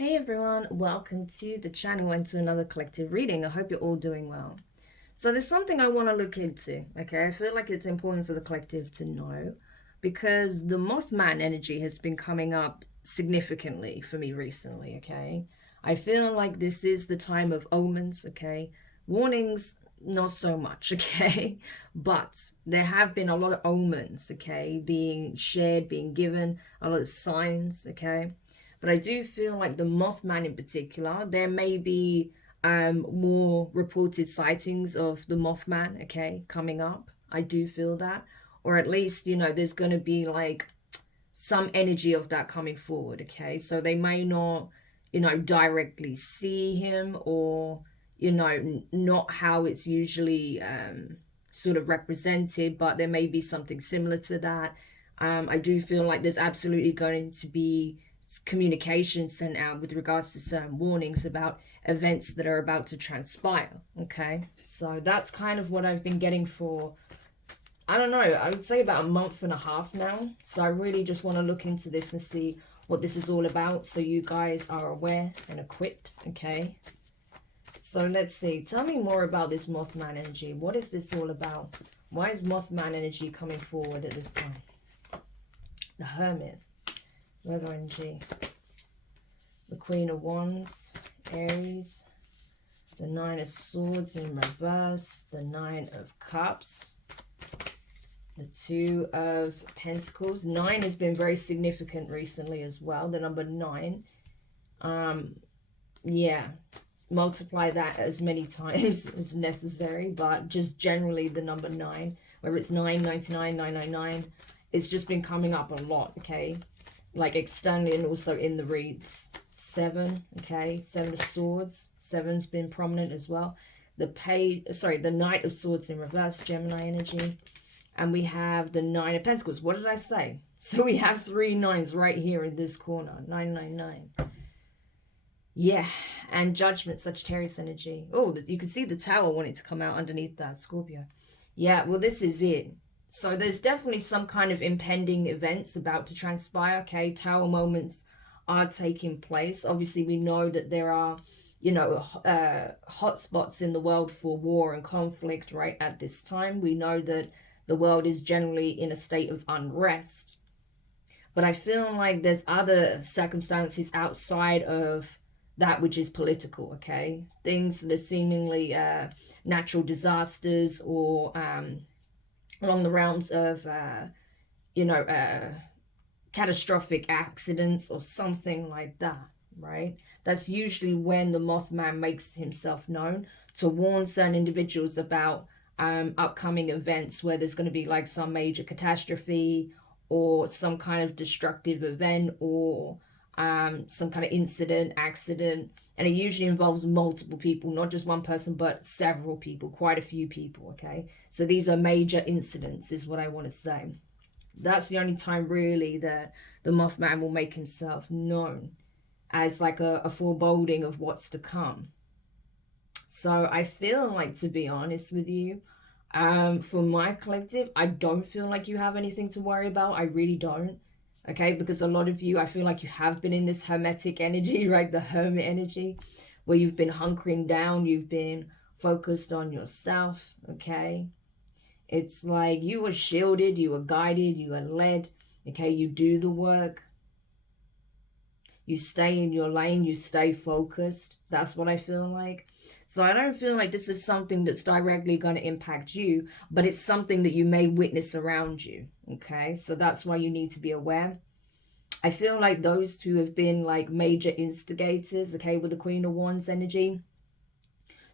Hey everyone, welcome to the channel and to another collective reading. I hope you're all doing well. So there's something I want to look into, okay? I feel like it's important for the collective to know because the Mothman energy has been coming up significantly for me recently, okay? I feel like this is the time of omens, okay? Warnings, not so much, okay? But there have been a lot of omens, okay, being shared, being given, a lot of signs, okay? But I do feel like the Mothman in particular, there may be more reported sightings of the Mothman, okay, coming up. I do feel that. Or at least, there's going to be like some energy of that coming forward, okay? So they may not, directly see him or, not how it's usually sort of represented, but there may be something similar to that. I do feel like there's absolutely going to be communication sent out with regards to certain warnings about events that are about to transpire, okay? So that's kind of what I've been getting for, I don't know, I would say about a month and a half now. So I really just want to look into this and see what this is all about so you guys are aware and equipped, okay? So let's see. Tell me more about this Mothman energy. What is this all about? Why is Mothman energy coming forward at this time? The Hermit. Virgo energy. The Queen of Wands. Aries. The Nine of Swords in reverse. The Nine of Cups. The Two of Pentacles. 9 has been very significant recently as well. The number 9. Yeah. Multiply that as many times as necessary, but just generally the number 9, whether it's 999, 999, it's just been coming up a lot, okay? Like externally and also in the reads. 7, okay? 7 of Swords. 7's been prominent as well. The Knight of Swords in reverse, Gemini energy. And we have the 9 of Pentacles. What did I say? So we have 3 9s right here in this corner. 999. Yeah, and Judgment, Sagittarius energy. Oh, you can see the Tower wanting to come out underneath that, Scorpio. Yeah, well, this is it. So there's definitely some kind of impending events about to transpire, okay? Tower moments are taking place. Obviously, we know that there are, hot spots in the world for war and conflict right at this time. We know that the world is generally in a state of unrest. But I feel like there's other circumstances outside of that which is political, okay? Things that are seemingly natural disasters or along the realms of, catastrophic accidents or something like that, right? That's usually when the Mothman makes himself known to warn certain individuals about upcoming events where there's going to be like some major catastrophe or some kind of destructive event or some kind of incident, accident. And it usually involves multiple people, not just one person, but several people, quite a few people, okay? So these are major incidents is what I want to say. That's the only time really that the Mothman will make himself known as like a foreboding of what's to come. So I feel like, to be honest with you, for my collective, I don't feel like you have anything to worry about. I really don't. Okay, because a lot of you, I feel like you have been in this hermetic energy, right? The hermit energy, where you've been hunkering down, you've been focused on yourself, okay? It's like you were shielded, you were guided, you were led, okay? You do the work. You stay in your lane, you stay focused. That's what I feel like. So I don't feel like this is something that's directly going to impact you, but it's something that you may witness around you, okay? So that's why you need to be aware. I feel like those who have been like major instigators, okay, with the Queen of Wands energy.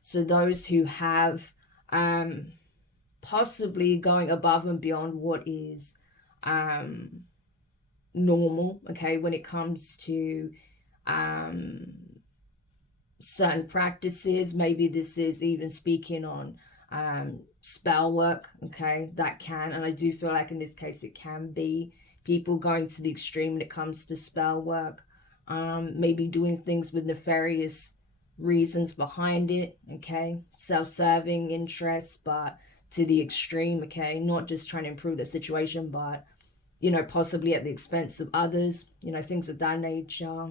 So those who have possibly going above and beyond what is normal, okay, when it comes to certain practices. Maybe this is even speaking on spell work, okay, that can, and I do feel like in this case it can be people going to the extreme when it comes to spell work, maybe doing things with nefarious reasons behind it, okay, self-serving interests, but to the extreme, okay, not just trying to improve the situation, but possibly at the expense of others, things of that nature.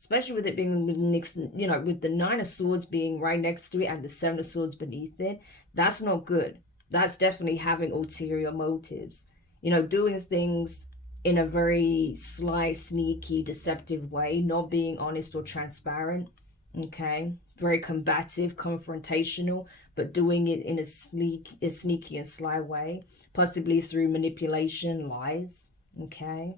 especially with it being next, you know, with the Nine of Swords being right next to it and the Seven of Swords beneath it. That's not good. That's definitely having ulterior motives, you know, doing things in a very sly, sneaky, deceptive way, not being honest or transparent. Okay, very combative, confrontational, but doing it in a sneaky and sly way, possibly through manipulation, lies. Okay,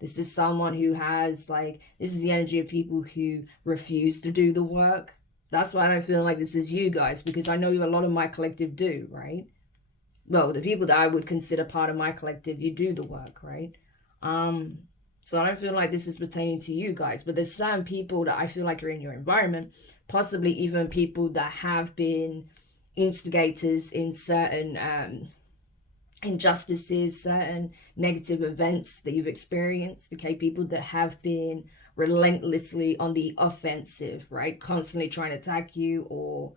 this is someone who has, like, this is the energy of people who refuse to do the work. That's why I don't feel like this is you guys, because I know a lot of my collective do, right? Well, the people that I would consider part of my collective, you do the work, right? So I don't feel like this is pertaining to you guys, but there's certain people that I feel like are in your environment, possibly even people that have been instigators in certain injustices, certain negative events that you've experienced. Okay, people that have been relentlessly on the offensive, right? Constantly trying to attack you or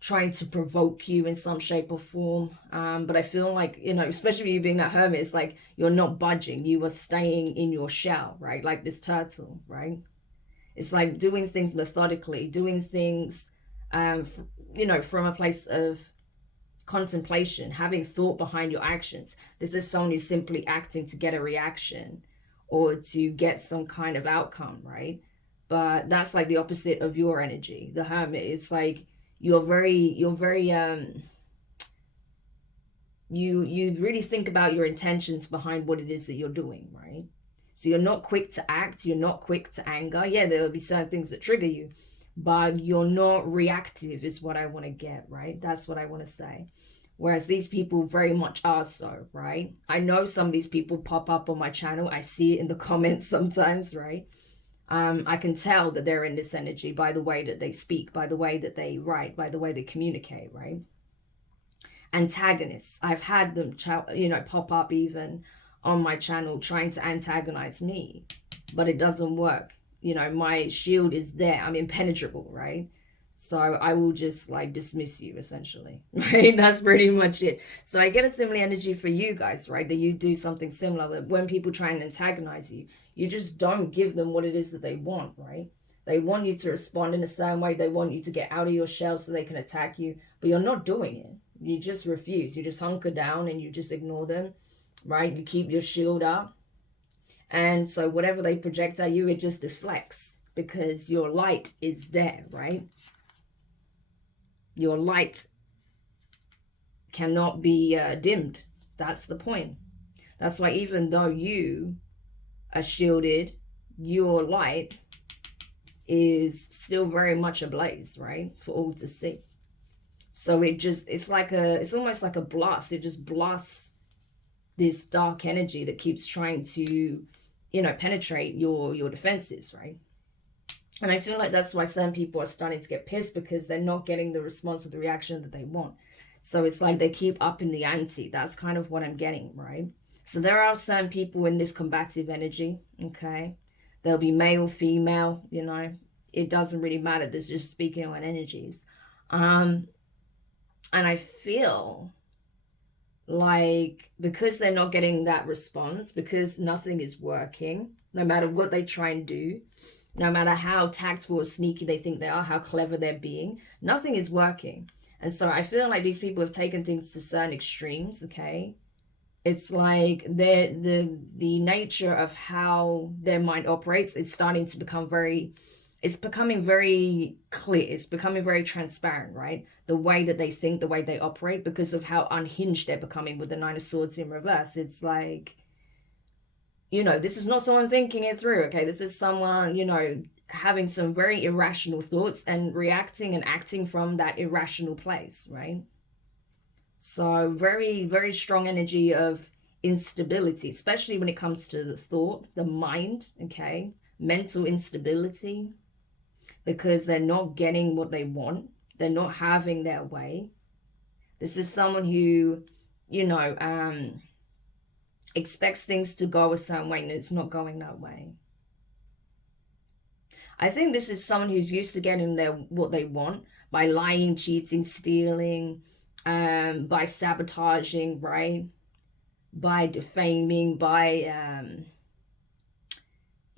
trying to provoke you in some shape or form. But I feel like, you know, especially you being that hermit, it's like you're not budging. You are staying in your shell, right? Like this turtle, right? It's like doing things methodically, doing things, you know, from a place of contemplation, having thought behind your actions. This is someone who's simply acting to get a reaction or to get some kind of outcome, right? But that's like the opposite of your energy, the hermit. It's like you're very you really think about your intentions behind what it is that you're doing, right? So you're not quick to act, you're not quick to anger. Yeah, there will be certain things that trigger you, but you're not reactive is what I want to get, right? That's what I want to say. Whereas these people very much are so, right? I know some of these people pop up on my channel. I see it in the comments sometimes, right? I can tell that they're in this energy by the way that they speak, by the way that they write, by the way they communicate, right? Antagonists. I've had them, you know, pop up even on my channel trying to antagonize me, but it doesn't work. You know, my shield is there. I'm impenetrable, right? So I will just like dismiss you essentially, right? That's pretty much it. So I get a similar energy for you guys, right? That you do something similar. But when people try and antagonize you, you just don't give them what it is that they want, right? They want you to respond in a certain way. They want you to get out of your shell so they can attack you, but you're not doing it. You just refuse. You just hunker down and you just ignore them, right? You keep your shield up. And so whatever they project at you, it just deflects because your light is there, right? Your light cannot be dimmed. That's the point. That's why even though you are shielded, your light is still very much ablaze, right? For all to see. So it's almost like a blast. It just blasts this dark energy that keeps trying to, you know, penetrate your defenses, right? And I feel like that's why some people are starting to get pissed, because they're not getting the response or the reaction that they want. So it's like they keep upping the ante. That's kind of what I'm getting, right? So there are some people in this combative energy, okay? There'll be male, female, you know, it doesn't really matter. There's just speaking on energies. And I feel like because they're not getting that response, because nothing is working, no matter what they try and do, no matter how tactful or sneaky they think they are, how clever they're being, nothing is working. And so I feel like these people have taken things to certain extremes, okay? It's like the nature of how their mind operates is starting to become it's becoming very clear. It's becoming very transparent, right? The way that they think, the way they operate, because of how unhinged they're becoming with the Nine of Swords in reverse. It's like, you know, this is not someone thinking it through, okay? This is someone, you know, having some very irrational thoughts and reacting and acting from that irrational place, right? So very, very strong energy of instability, especially when it comes to the thought, the mind, okay? Mental instability, because they're not getting what they want. They're not having their way. This is someone who, you know, expects things to go a certain way and it's not going that way. I think this is someone who's used to getting what they want by lying, cheating, stealing, by sabotaging, right? By defaming, by,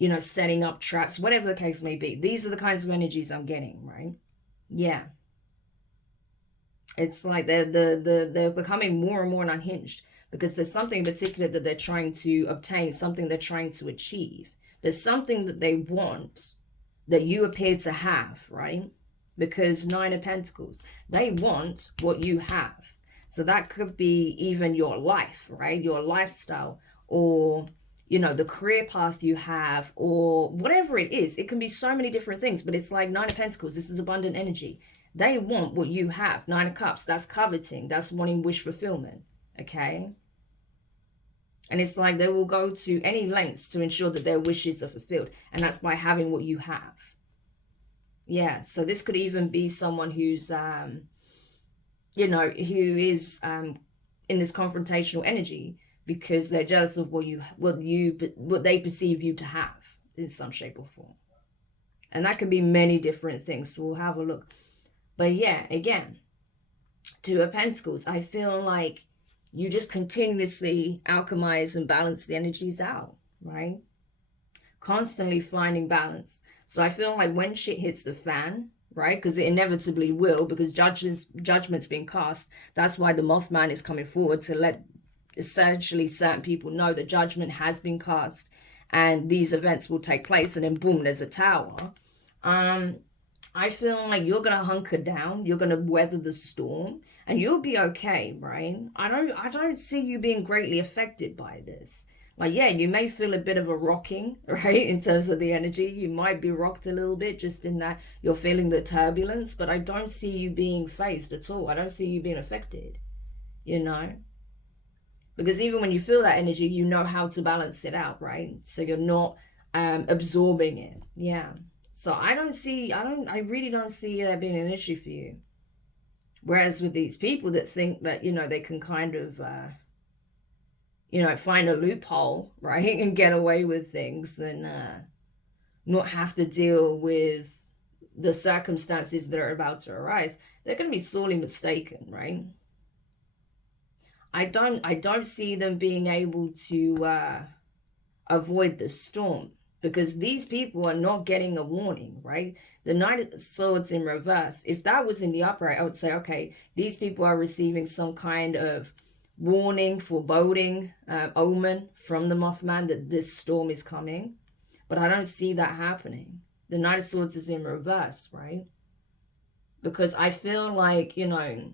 you know, setting up traps, whatever the case may be. These are the kinds of energies I'm getting, right? Yeah. It's like they're becoming more and more unhinged because there's something in particular that they're trying to obtain, something they're trying to achieve. There's something that they want that you appear to have, right? Because Nine of Pentacles, they want what you have. So that could be even your life, right? Your lifestyle, or, you know, the career path you have, or whatever it is. It can be so many different things, but it's like Nine of Pentacles. This is abundant energy. They want what you have. Nine of Cups, that's coveting. That's wanting wish fulfillment, okay? And it's like they will go to any lengths to ensure that their wishes are fulfilled. And that's by having what you have. Yeah, so this could even be someone who's, you know, who is in this confrontational energy because they're jealous of what they perceive you to have in some shape or form. And that can be many different things. So we'll have a look. But yeah, again, Two of Pentacles, I feel like you just continuously alchemize and balance the energies out, right? Constantly finding balance. So I feel like when shit hits the fan, right, because it inevitably will, because judgment's being cast, that's why the Mothman is coming forward to let essentially certain people know that judgment has been cast and these events will take place, and then boom, there's a tower. I feel like you're gonna hunker down, you're gonna weather the storm, and you'll be okay, right? I don't see you being greatly affected by this. Like, yeah, you may feel a bit of a rocking, right, in terms of the energy. You might be rocked a little bit, just in that you're feeling the turbulence, but I don't see you being phased at all. I don't see you being affected, you know? Because even when you feel that energy, you know how to balance it out, right? So you're not absorbing it. Yeah. So I really don't see that being an issue for you. Whereas with these people that think that, you know, they can kind of, you know, find a loophole, right, and get away with things and not have to deal with the circumstances that are about to arise, they're going to be sorely mistaken, right? I don't see them being able to avoid the storm, because these people are not getting a warning, right? The Knight of Swords in reverse, if that was in the upright, I would say, okay, these people are receiving some kind of warning, foreboding, omen from the Mothman that this storm is coming. But I don't see that happening. The Knight of Swords is in reverse, right? Because I feel like, you know,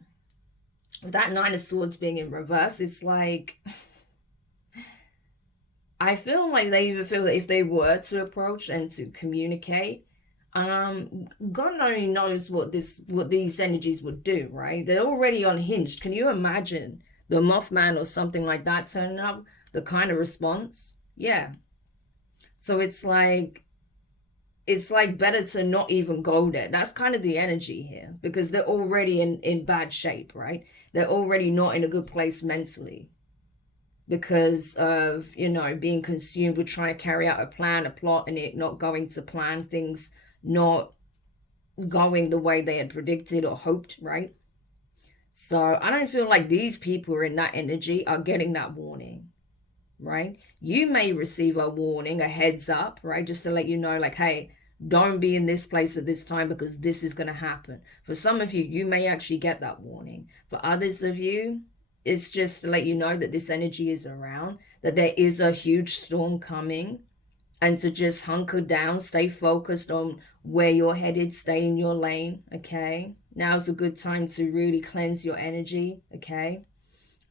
with that Nine of Swords being in reverse, it's like I feel like they even feel that if they were to approach and to communicate, God only knows what these energies would do, right? They're already unhinged. Can you imagine the Mothman or something like that turning up? The kind of response? Yeah. So it's like better to not even go there. That's kind of the energy here, because they're already in bad shape, right? They're already not in a good place mentally, because of, you know, being consumed with trying to carry out a plan, a plot, and it not going to plan, things not going the way they had predicted or hoped, right? So I don't feel like these people who are in that energy are getting that warning, right? You may receive a warning, a heads up, right? Just to let you know, like, hey, don't be in this place at this time because this is going to happen. For some of you, you may actually get that warning. For others of you, it's just to let you know that this energy is around, that there is a huge storm coming, and to just hunker down, stay focused on where you're headed, stay in your lane, okay? Now's a good time to really cleanse your energy, okay?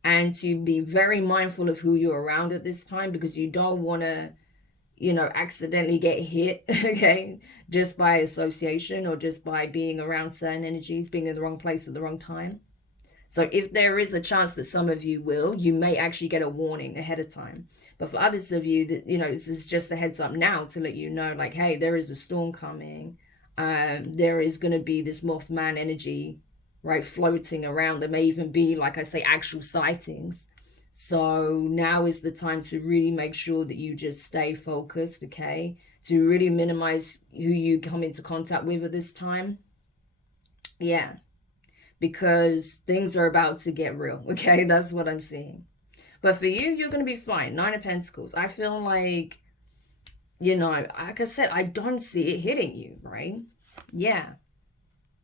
And to be very mindful of who you're around at this time, because you don't want to, you know, accidentally get hit, okay? Just by association or just by being around certain energies, being in the wrong place at the wrong time. So if there is a chance that some of you will, you may actually get a warning ahead of time. But for others of you, that, you know, this is just a heads up now to let you know, like, hey, there is a storm coming. There is going to be this Mothman energy, right, floating around. There may even be, like I say, actual sightings. So now is the time to really make sure that you just stay focused, okay? To really minimize who you come into contact with at this time. Yeah. Because things are about to get real, okay? That's what I'm seeing. But for you, you're going to be fine. Nine of Pentacles. I feel like you know, like I said, I don't see it hitting you, right? Yeah.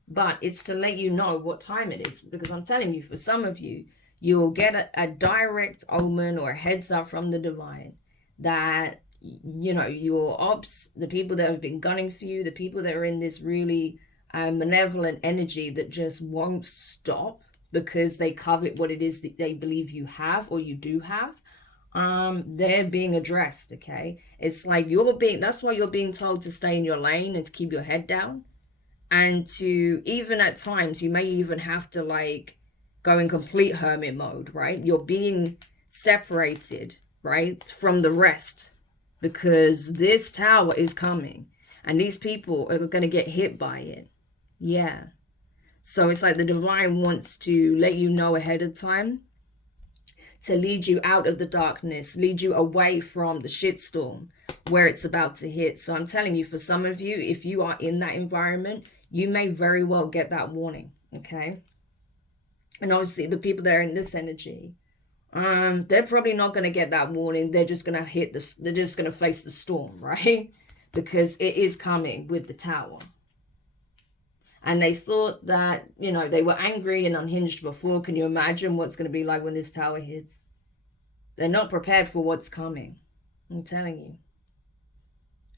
But it's to let you know what time it is, because I'm telling you, for some of you, you'll get a direct omen or a heads up from the divine that, you know, your ops, the people that have been gunning for you, the people that are in this really malevolent energy that just won't stop because they covet what it is that they believe you have or you do have, they're being addressed. Okay, it's like you're being, that's why you're being told to stay in your lane and to keep your head down, and to, even at times you may even have to like go in complete hermit mode, right? You're being separated, right, from the rest, because this tower is coming and these people are going to get hit by it. Yeah. So it's like the divine wants to let you know ahead of time, to lead you out of the darkness, lead you away from the shitstorm where it's about to hit. So I'm telling you, for some of you, if you are in that environment, you may very well get that warning. Okay. And obviously the people that are in this energy, they're probably not going to get that warning. They're just going to hit this, they're just going to face the storm, right? Because it is coming with the tower. And they thought that, you know, they were angry and unhinged before. Can you imagine what's going to be like when this tower hits? They're not prepared for what's coming. I'm telling you.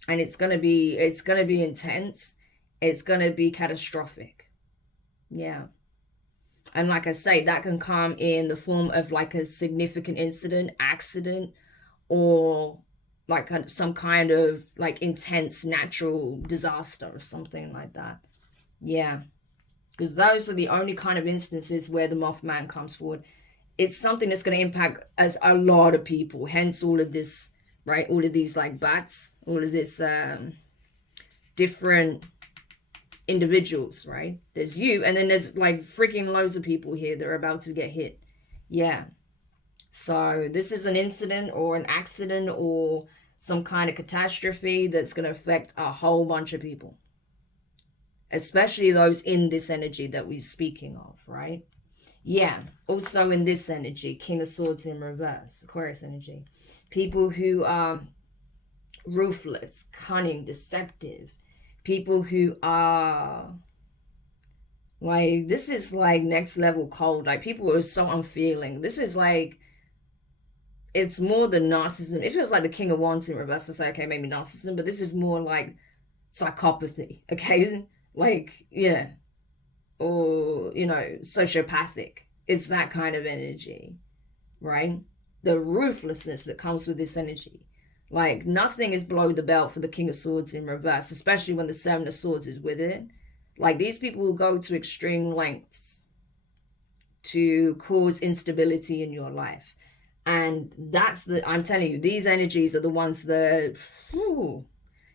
And it's going to be intense. It's going to be catastrophic. Yeah. And like I say, that can come in the form of like a significant incident, accident, or like some kind of like intense natural disaster or something like that. Yeah. Because those are the only kind of instances where the Mothman comes forward. It's something that's going to impact as a lot of people. Hence all of this, right? All of these like bats, all of this different individuals, right? There's you, and then there's like freaking loads of people here that are about to get hit. Yeah. So this is an incident or an accident or some kind of catastrophe that's going to affect a whole bunch of people, especially those in this energy that we're speaking of, right? Yeah. Also in this energy, King of Swords in reverse, Aquarius energy. People who are ruthless, cunning, deceptive. People who are like, this is like next level cold. Like people who are so unfeeling. This is like, it's more than narcissism. It feels like the King of Wands in reverse. I say, okay, maybe narcissism, but this is more like psychopathy. Okay. Like, yeah. Or, you know, sociopathic. It's that kind of energy, right? The ruthlessness that comes with this energy. Like, nothing is below the belt for the King of Swords in reverse, especially when the Seven of Swords is with it. Like, these people will go to extreme lengths to cause instability in your life. And that's I'm telling you, these energies are the ones that,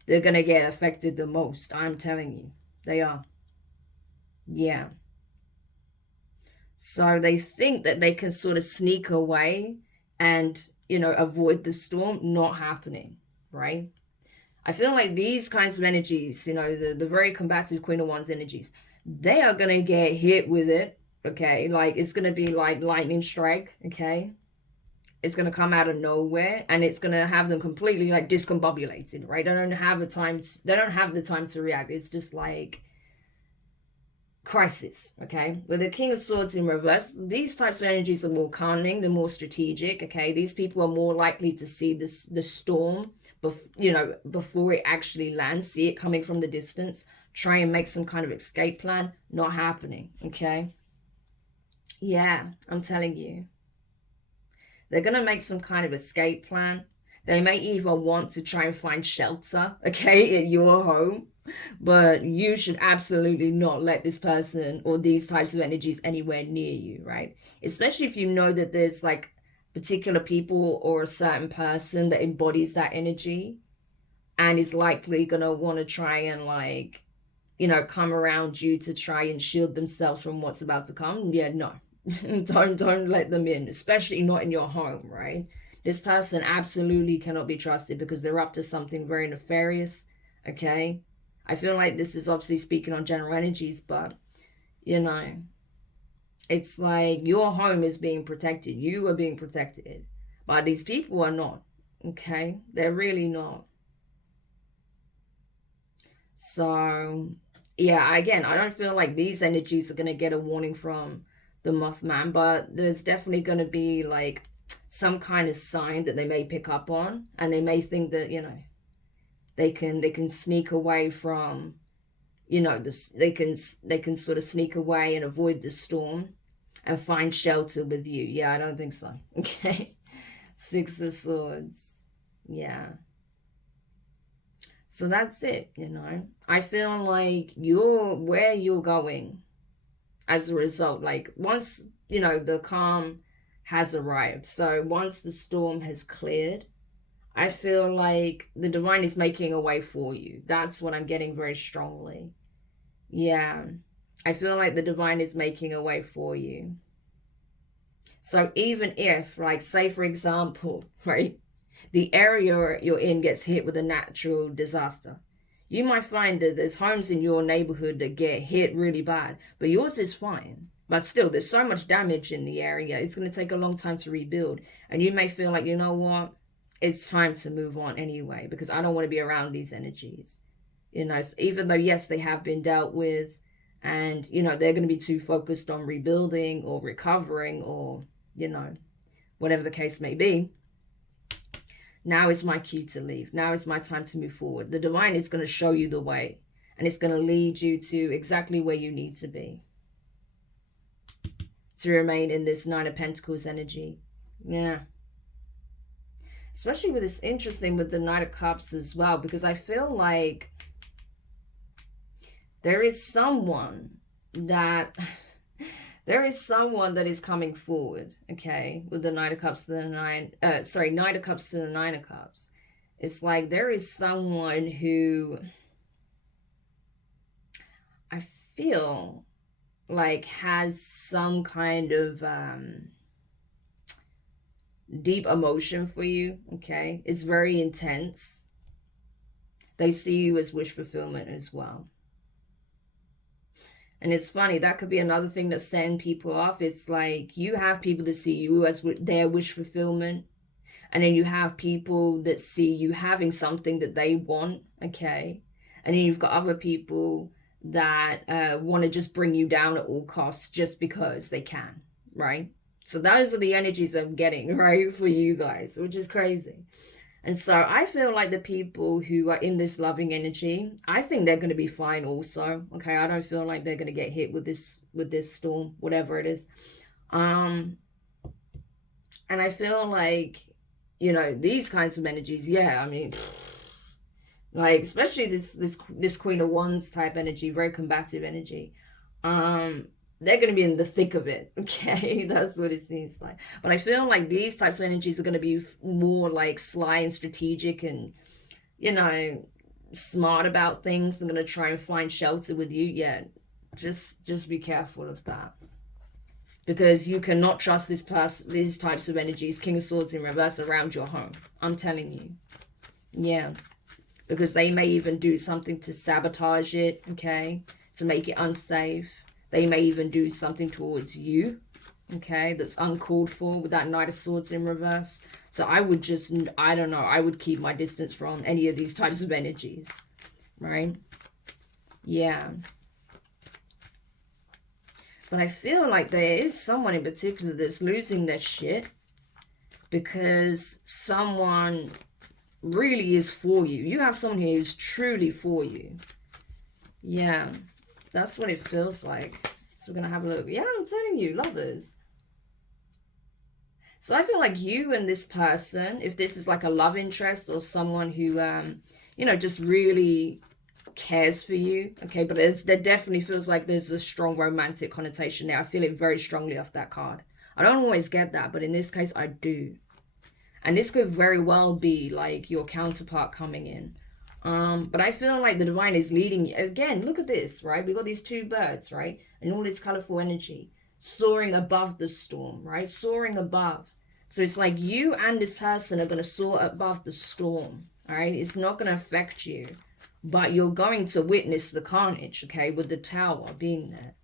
they're going to get affected the most. I'm telling you, they are. Yeah. So they think that they can sort of sneak away and, you know, avoid the storm not happening, right? I feel like these kinds of energies, you know, the very combative Queen of Wands energies, they are going to get hit with it, okay? Like, it's going to be like lightning strike, okay? It's going to come out of nowhere and it's going to have them completely like discombobulated, right? They don't have the time to react. It's just like crisis, okay? With the King of Swords in reverse, these types of energies are more cunning, they're more strategic, okay? These people are more likely to see the storm, you know, before it actually lands, see it coming from the distance, try and make some kind of escape plan. Not happening, okay? Yeah, I'm telling you. They're going to make some kind of escape plan. They may even want to try and find shelter, okay, at your home. But you should absolutely not let this person or these types of energies anywhere near you, right? Especially if you know that there's like particular people or a certain person that embodies that energy and is likely going to want to try and like, you know, come around you to try and shield themselves from what's about to come. Yeah, no. don't let them in, especially not in your home, right? This person absolutely cannot be trusted because they're up to something very nefarious, okay? I feel like this is obviously speaking on general energies, but, you know, it's like your home is being protected. You are being protected. But these people are not, okay? They're really not. So, yeah, again, I don't feel like these energies are going to get a warning from the Mothman, but there's definitely going to be like some kind of sign that they may pick up on, and they may think that, they can sneak away from, this, they can sort of sneak away and avoid the storm and find shelter with you. Yeah, I don't think so. Okay. Six of Swords. Yeah. So that's it. I feel like where you're going as a result, like once, the calm has arrived. So once the storm has cleared, I feel like the divine is making a way for you. That's what I'm getting very strongly. Yeah. I feel like the divine is making a way for you. So even if, like, say for example, right, the area you're in gets hit with a natural disaster, you might find that there's homes in your neighborhood that get hit really bad, but yours is fine. But still, there's so much damage in the area, it's going to take a long time to rebuild. And you may feel like, you know what? It's time to move on anyway, because I don't want to be around these energies. Even though, yes, they have been dealt with, and, they're going to be too focused on rebuilding or recovering or, whatever the case may be. Now is my cue to leave. Now is my time to move forward. The divine is going to show you the way, and it's going to lead you to exactly where you need to be to remain in this Nine of Pentacles energy. Yeah. Especially with this, interesting with the Knight of Cups as well, because I feel like there is someone that is coming forward, okay, with the Knight of Cups to the Knight of Cups to the Nine of Cups. It's like there is someone who I feel like has some kind of deep emotion for you, okay? It's very intense. They see you as wish fulfillment as well. And it's funny, that could be another thing that sends people off. It's like you have people that see you as their wish fulfillment, and then you have people that see you having something that they want, okay? And then you've got other people that want to just bring you down at all costs just because they can, right? So those are the energies I'm getting, right, for you guys, which is crazy. And so I feel like the people who are in this loving energy, I think they're going to be fine also. Okay, I don't feel like they're going to get hit with this storm, whatever it is. And I feel like, these kinds of energies, yeah, I mean, like especially this Queen of Wands type energy, very combative energy. They're going to be in the thick of it, okay? That's what it seems like. But I feel like these types of energies are going to be more like sly and strategic and, smart about things. They're going to try and find shelter with you. Yeah, just be careful of that. Because you cannot trust these types of energies, King of Swords in reverse, around your home. I'm telling you. Yeah. Because they may even do something to sabotage it, okay? To make it unsafe. They may even do something towards you, okay, that's uncalled for with that Knight of Swords in reverse. So I would just, I don't know, I would keep my distance from any of these types of energies, right? Yeah. But I feel like there is someone in particular that's losing their shit because someone really is for you. You have someone who is truly for you. Yeah. That's what it feels like. So we're going to have a look. Yeah, I'm telling you, lovers. So I feel like you and this person, if this is like a love interest or someone who, just really cares for you, okay, but there definitely feels like there's a strong romantic connotation there. I feel it very strongly off that card. I don't always get that, but in this case, I do. And this could very well be like your counterpart coming in. But I feel like the divine is leading you. Again, look at this, right? We got these two birds, right? And all this colorful energy soaring above the storm, right? Soaring above. So it's like you and this person are going to soar above the storm, all right? It's not going to affect you, but you're going to witness the carnage, okay? With the tower being there.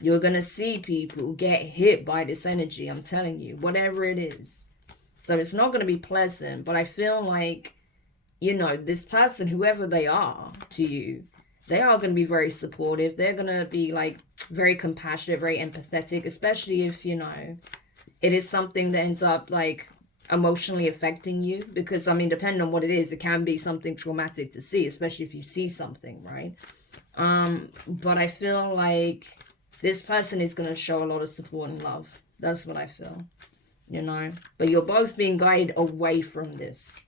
You're going to see people get hit by this energy, I'm telling you, whatever it is. So it's not going to be pleasant, but I feel like, this person, whoever they are to you, they are going to be very supportive. They're going to be like very compassionate, very empathetic, especially if, you know, it is something that ends up like emotionally affecting you. Because, I mean, depending on what it is, it can be something traumatic to see, especially if you see something, right? But I feel like this person is going to show a lot of support and love. That's what I feel, you know. But you're both being guided away from this.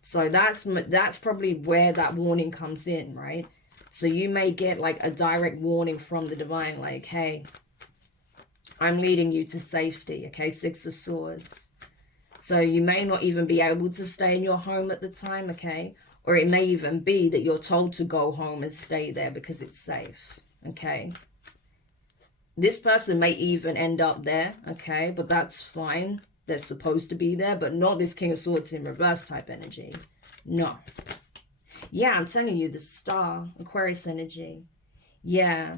So that's probably where that warning comes in, right? So you may get like a direct warning from the divine, like, hey, I'm leading you to safety, okay? 6 of Swords. So you may not even be able to stay in your home at the time, okay? Or it may even be that you're told to go home and stay there because it's safe, okay? This person may even end up there, okay? But that's fine. They're supposed to be there, but not this King of Swords in reverse type energy. No. Yeah, I'm telling you, the Star, Aquarius energy. Yeah.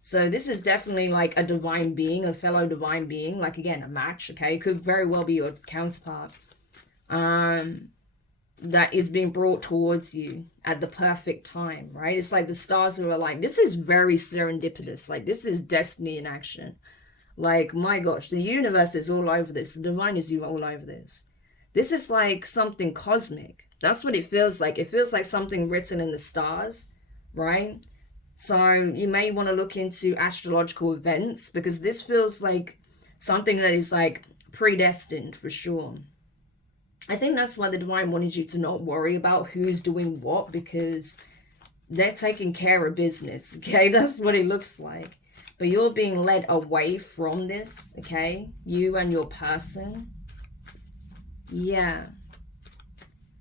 So this is definitely like a divine being, a fellow divine being. Like, again, a match, okay? It could very well be your counterpart. That is being brought towards you at the perfect time, right? It's like the stars are like, this is very serendipitous. Like, this is destiny in action. Like, my gosh, the universe is all over this. The divine is you all over this. This is like something cosmic. That's what it feels like. It feels like something written in the stars, right? So you may want to look into astrological events, because this feels like something that is like predestined for sure. I think that's why the divine wanted you to not worry about who's doing what, because they're taking care of business, okay? That's what it looks like. But you're being led away from this, okay? You and your person. Yeah.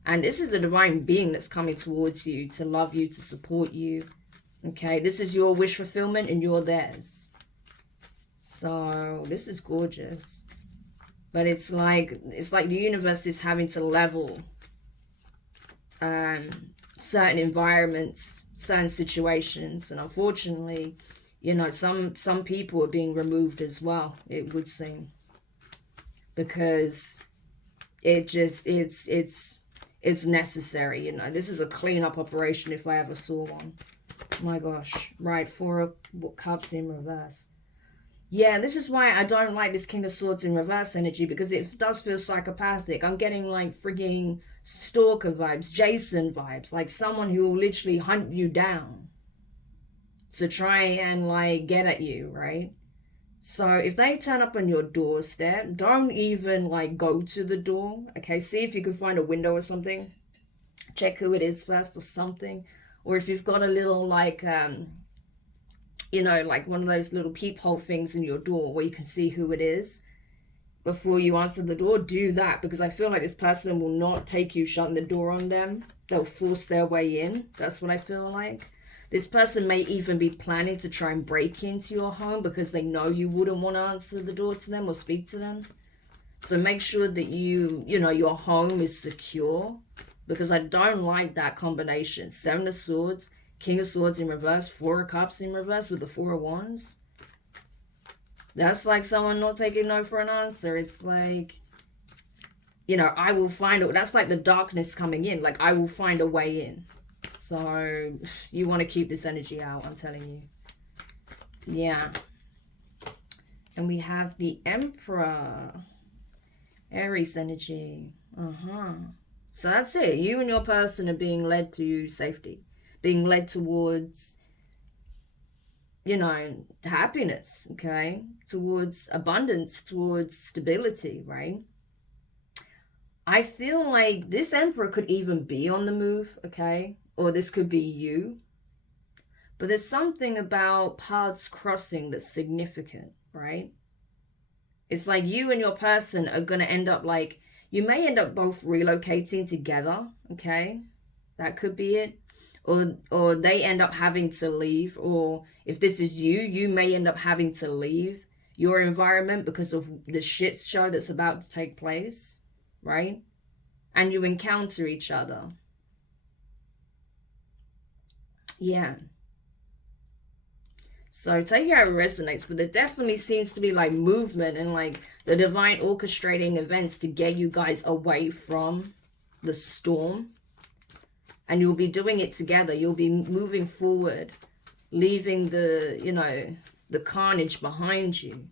And this is a divine being that's coming towards you to love you, to support you, okay? This is your wish fulfillment and you're theirs. So this is gorgeous. But it's like the universe is having to level certain environments, certain situations. And unfortunately, you know, some people are being removed as well, it would seem. Because it just, it's necessary, you know. This is a cleanup operation if I ever saw one. My gosh. Right, 4 of Cups in reverse. Yeah, this is why I don't like this King of Swords in reverse energy, because it does feel psychopathic. I'm getting like frigging stalker vibes, Jason vibes, like someone who will literally hunt you down to try and like get at you, right? So if they turn up on your doorstep, don't even like go to the door, okay? See if you can find a window or something. Check who it is first or something. Or if you've got a little like you know, like one of those little peephole things in your door where you can see who it is before you answer the door, do that, because I feel like this person will not take you shutting the door on them. They'll force their way in. That's what I feel like. This person may even be planning to try and break into your home because they know you wouldn't want to answer the door to them or speak to them. So make sure that you know, your home is secure, because I don't like that combination. 7 of Swords, King of Swords in reverse, 4 of Cups in reverse with the 4 of Wands. That's like someone not taking no for an answer. It's like, you know, I will find it. That's like the darkness coming in. Like, I will find a way in. So you want to keep this energy out, I'm telling you. Yeah. And we have the Emperor. Aries energy. So that's it. You and your person are being led to safety. Being led towards, you know, happiness, okay? Towards abundance, towards stability, right? I feel like this Emperor could even be on the move, okay? Or this could be you. But there's something about paths crossing that's significant, right? It's like you and your person are going to end up like, you may end up both relocating together, okay? That could be it. Or they end up having to leave, or if this is you, you may end up having to leave your environment because of the shit show that's about to take place, right? And you encounter each other. Yeah. So take it how it resonates, but there definitely seems to be like movement and like the divine orchestrating events to get you guys away from the storm. And you'll be doing it together. You'll be moving forward, leaving the, you know, the carnage behind you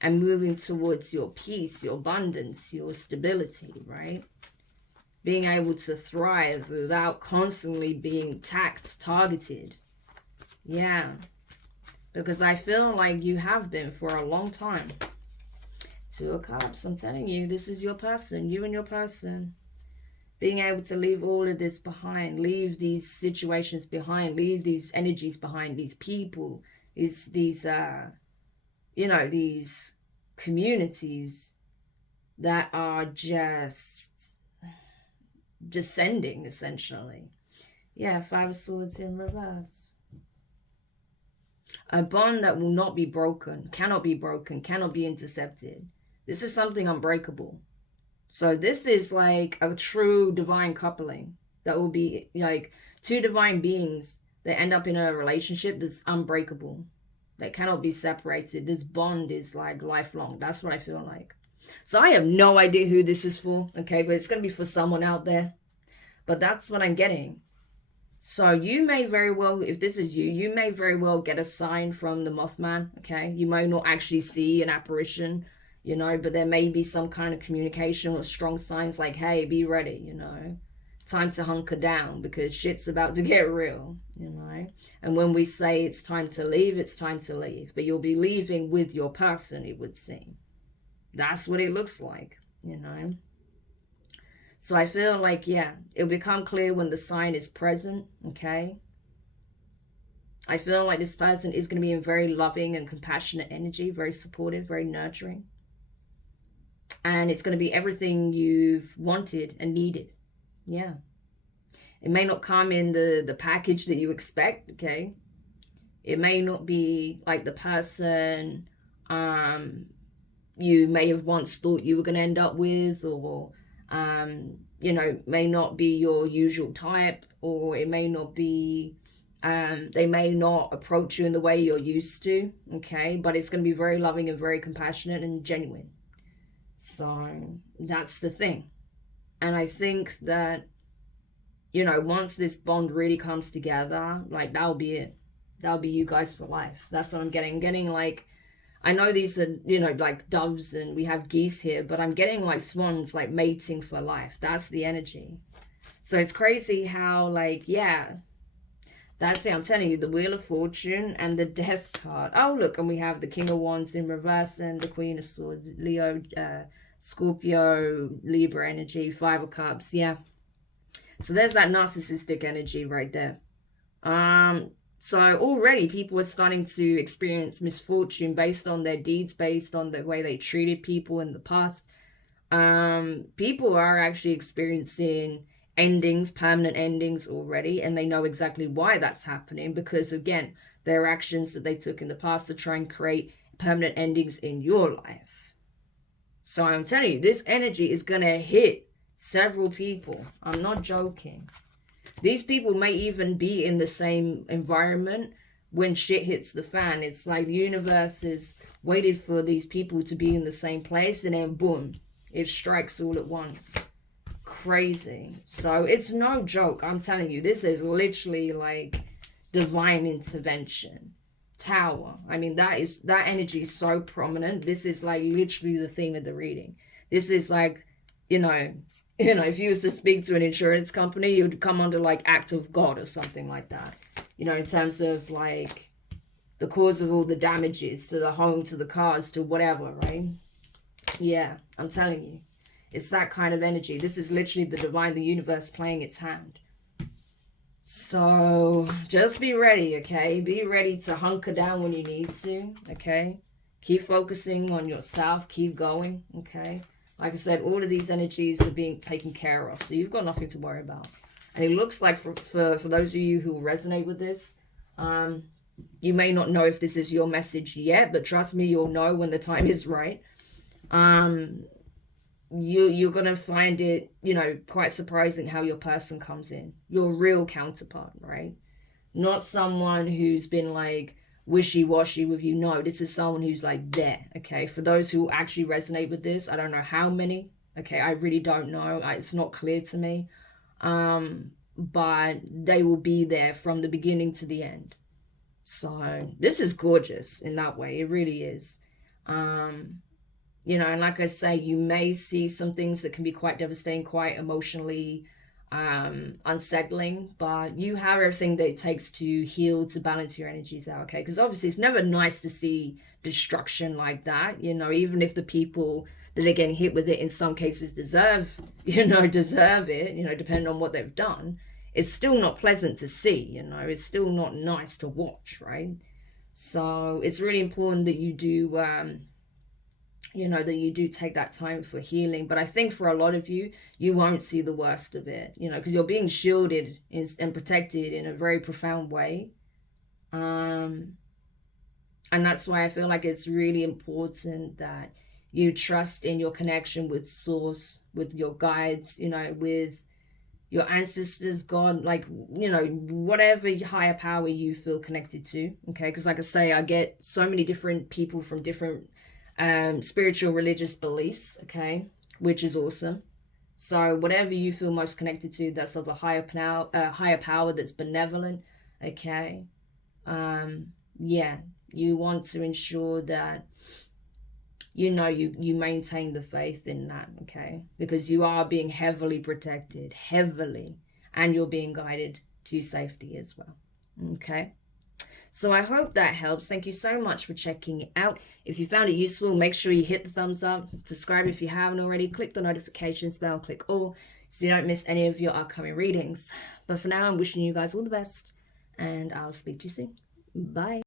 and moving towards your peace, your abundance, your stability, right? Being able to thrive without constantly being attacked, targeted. Yeah. Because I feel like you have been for a long time. Two of Cups, I'm telling you, this is your person, you and your person. Being able to leave all of this behind, leave these situations behind, leave these energies behind, these people, these you know, these communities that are just descending, essentially. Yeah, Five of Swords in reverse. A bond that will not be broken, cannot be intercepted. This is something unbreakable. So this is like a true divine coupling that will be like two divine beings that end up in a relationship that's unbreakable, that cannot be separated. This bond is like lifelong. That's what I feel like. So I have no idea who this is for, okay, but it's going to be for someone out there. But that's what I'm getting. So you may very well, if this is you, you may very well get a sign from the Mothman, okay? You may not actually see an apparition, you know, but there may be some kind of communication or strong signs like, hey, be ready, you know, time to hunker down because shit's about to get real, you know. And when we say it's time to leave, it's time to leave. But you'll be leaving with your person, it would seem. That's what it looks like, you know. So I feel like, yeah, it'll become clear when the sign is present, okay? I feel like this person is going to be in very loving and compassionate energy, very supportive, very nurturing. And it's going to be everything you've wanted and needed. Yeah. It may not come in the package that you expect, okay? It may not be like the person you may have once thought you were going to end up with, or, you know, may not be your usual type, or it may not be, they may not approach you in the way you're used to, okay? But it's going to be very loving and very compassionate and genuine. So that's the thing. And I think that, you know, once this bond really comes together, like, that'll be it. That'll be you guys for life. That's what I'm getting. I'm getting like, I know these are, you know, like doves and we have geese here, but I'm getting like swans, like mating for life. That's the energy. So it's crazy how, like, yeah, that's it. I'm telling you, the Wheel of Fortune and the Death card. Oh, look, and we have the King of Wands in reverse and the Queen of Swords, Leo, Scorpio, Libra energy, Five of Cups. Yeah. So there's that narcissistic energy right there. So already people are starting to experience misfortune based on their deeds, based on the way they treated people in the past. People are actually experiencing endings, permanent endings already, and they know exactly why that's happening because, again, their actions that they took in the past to try and create permanent endings in your life. So I'm telling you, this energy is going to hit several people. I'm not joking. These people may even be in the same environment when shit hits the fan. It's like the universe is waited for these people to be in the same place, and then boom, it strikes all at once. Crazy. So it's no joke. I'm telling you, this is literally like divine intervention. Tower. I mean, that energy is so prominent. This is like literally the theme of the reading. This is like, you know, if you was to speak to an insurance company, you would come under like act of God or something like that. You know, in terms of like the cause of all the damages to the home, to the cars, to whatever, right? Yeah, I'm telling you. It's that kind of energy. This is literally the divine, the universe playing its hand. So just be ready, okay? Be ready to hunker down when you need to, okay? Keep focusing on yourself. Keep going, okay? Like I said, all of these energies are being taken care of, so you've got nothing to worry about. And it looks like for those of you who resonate with this, you may not know if this is your message yet, but trust me, you'll know when the time is right. You're gonna find it, you know, quite surprising how your person comes in. Your real counterpart, right? Not someone who's been like wishy-washy with you. No, this is someone who's like there, okay? For those who actually resonate with this, I don't know how many, okay? I really don't know. It's not clear to me. but they will be there from the beginning to the end. So this is gorgeous in that way. It really is. You know, and like I say, you may see some things that can be quite devastating, quite emotionally unsettling, but you have everything that it takes to heal, to balance your energies out, okay? Because obviously it's never nice to see destruction like that, you know, even if the people that are getting hit with it in some cases deserve it, you know, depending on what they've done. It's still not pleasant to see, you know, it's still not nice to watch, right? So it's really important that you do that you do take that time for healing. But I think for a lot of you, you won't see the worst of it, you know, because you're being shielded and protected in a very profound way. And that's why I feel like it's really important that you trust in your connection with source, with your guides, you know, with your ancestors, God, like, you know, whatever higher power you feel connected to, okay? Because like I say, I get so many different people from different spiritual religious beliefs, okay, which is awesome. So whatever you feel most connected to, that's of a higher power that's benevolent, okay. Yeah, you want to ensure that you maintain the faith in that, okay, because you are being heavily protected, and you're being guided to safety as well, okay. So I hope that helps. Thank you so much for checking it out. If you found it useful, make sure you hit the thumbs up, subscribe if you haven't already, click the notifications bell, click all, so you don't miss any of your upcoming readings. But for now, I'm wishing you guys all the best, and I'll speak to you soon. Bye.